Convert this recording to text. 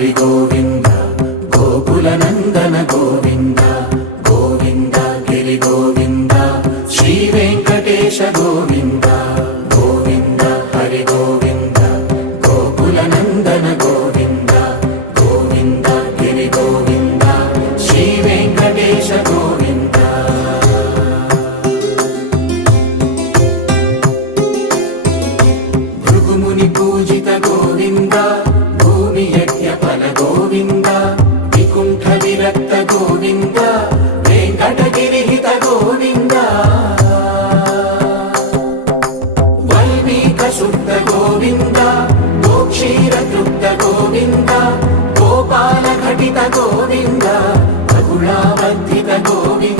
హరి గోవింద గోకుల నందన గోవింద గోవింద గిరి గోవింద శ్రీ వెంకటేశ గోవింద గోవింద హరి గోవింద గోకుల నందన గోవింద గోవింద గిరి గోవింద శ్రీ వెంకటేశ గోవింద భృగుముని పూజిత గోవింద భూమి యజ్ఞ ఫల గోవింద వికుంఠ విరక్త గోవింద వెంకటగిరిహిత గోవింద వల్మీక శుద్ధ గోవింద గోక్షీర తృప్త గోవింద గోపాల ఘటిత గోవింద బహుళావర్ధిత గోవింద